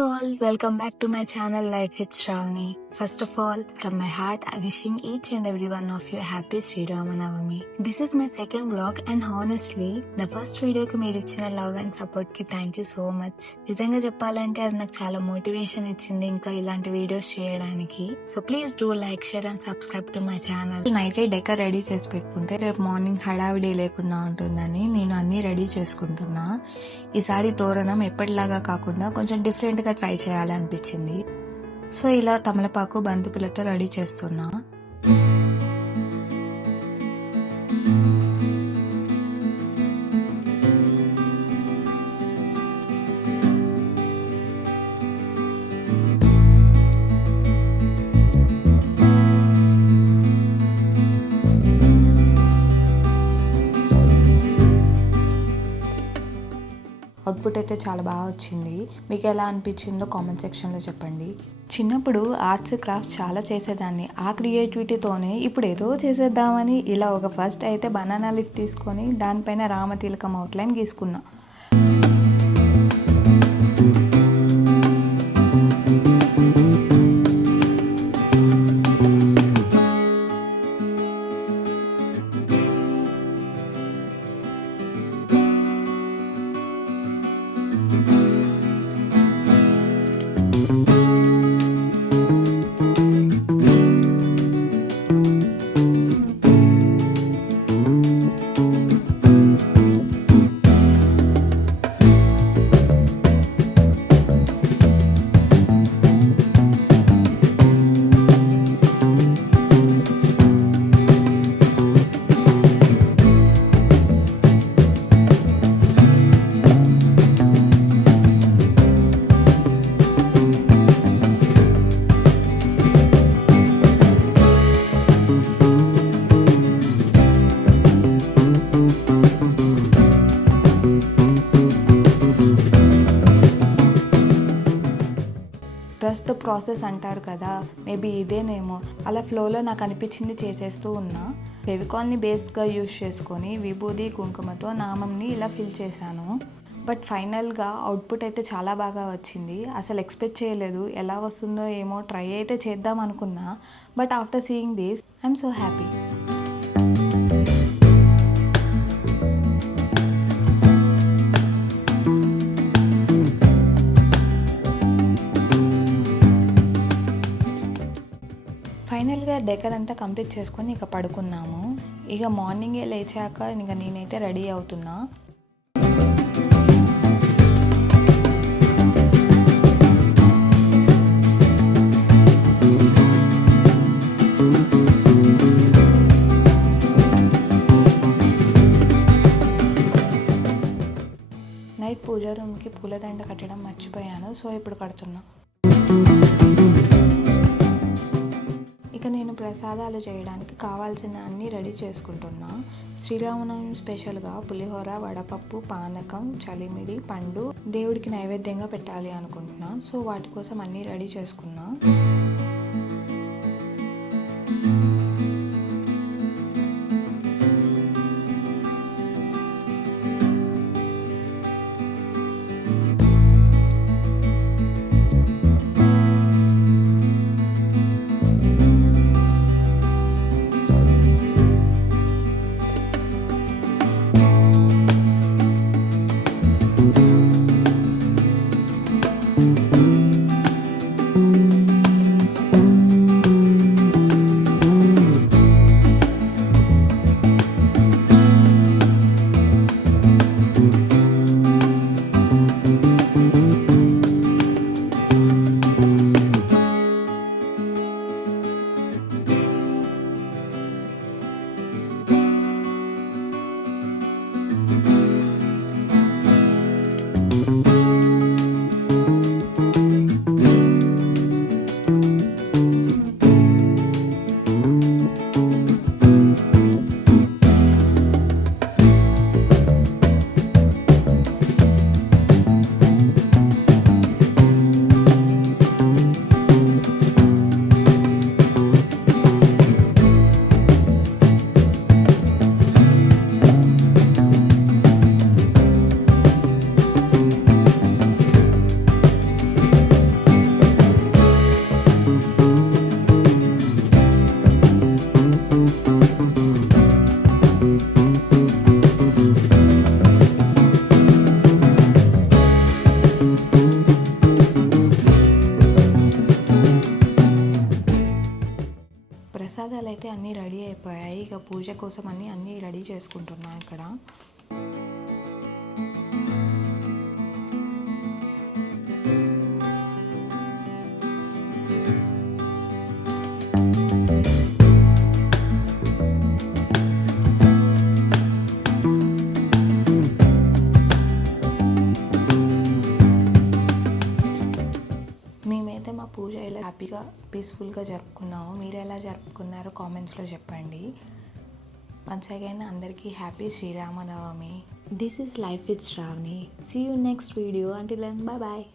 all, welcome back to my channel Life with Shravani. First of all, from my heart, I wishing each and every one of you a happy Sri Ramanavami. This is my second vlog and honestly, the first video కి మీరు ఇచ్చిన love and support కి thank you so much. నిజంగా చెప్పాలంటే అది నాకు చాలా మోటివేషన్ ఇచ్చింది ఇంకా ఇలాంటి వీడియోస్ చేయడానికి. So please do like, share and subscribe to my channel. Night decor ready చేసి పెట్టుకుంటే రేపు మార్నింగ్ హడావిడి లేకుండా ఉంటుందని నేను అన్ని రెడీ చేసుకుంటున్నా. ఈసారి తోరణం ఎప్పటిలాగా కాకుండా కొంచెం డిఫరెంట్ గా ట్రై చేయాలనిపించింది. సో ఇలా తమలపాకు బంతిపూలతో రెడీ చేస్తున్నా. అవుట్పుట్ అయితే చాలా బాగా వచ్చింది. మీకు ఎలా అనిపించిందో కామెంట్ సెక్షన్లో చెప్పండి. చిన్నప్పుడు ఆర్ట్స్ క్రాఫ్ట్స్ చాలా చేసేదాన్ని. ఆ క్రియేటివిటీతోనే ఇప్పుడు ఏదో చేసేద్దామని ఇలా ఒక ఫస్ట్ అయితే బనానా లీఫ్ తీసుకొని దానిపైన రామతిలకం అవుట్లైన్ గీసుకున్నా. ట్రస్ట్ ద ప్రాసెస్ అంటారు కదా, మేబీ ఇదేనేమో. అలా ఫ్లోలో నాకు అనిపించింది చేసేస్తూ ఉన్నా. ఫెవికాల్ని బేస్గా యూజ్ చేసుకొని విభూది కుంకుమతో నామంని ఇలా ఫిల్ చేశాను. బట్ ఫైనల్గా అవుట్పుట్ అయితే చాలా బాగా వచ్చింది. అసలు ఎక్స్పెక్ట్ చేయలేదు ఎలా వస్తుందో ఏమో. ట్రై అయితే చేద్దాం అనుకున్నా, but after seeing this I'm so happy. ఫైనల్గా డెకర్ అంతా కంప్లీట్ చేసుకొని ఇక పడుకున్నాము. ఇక మార్నింగే లేచాక ఇక నేనైతే రెడీ అవుతున్నా. నైట్ పూజా రూమ్కి పూలదండ కట్టడం మర్చిపోయాను. సో ఇప్పుడు కడుతున్నా. ఇక నేను ప్రసాదాలు చేయడానికి కావాల్సిన అన్నీ రెడీ చేసుకుంటున్నా. శ్రీరామనవమి స్పెషల్గా పులిహోర, వడపప్పు, పానకం, చలిమిడి, పండు దేవుడికి నైవేద్యంగా పెట్టాలి అనుకుంటున్నా. సో వాటి కోసం అన్నీ రెడీ చేసుకున్నా. ప్రసాదాలు అయితే అన్నీ రెడీ అయిపోయాయి. ఇక పూజ కోసం అన్నీ రెడీ చేసుకుంటున్నా ఇక్కడ. మేమైతే మా పూజ ఇలా హ్యాపీగా పీస్ఫుల్గా జరుపుకున్నాము. మీరు ఎలా జరుపుకున్నారో కామెంట్స్లో చెప్పండి. వన్స్ అగైన్ అందరికీ happy Sriramanavami. This is life with Sravani. See you next video. Until then, bye bye.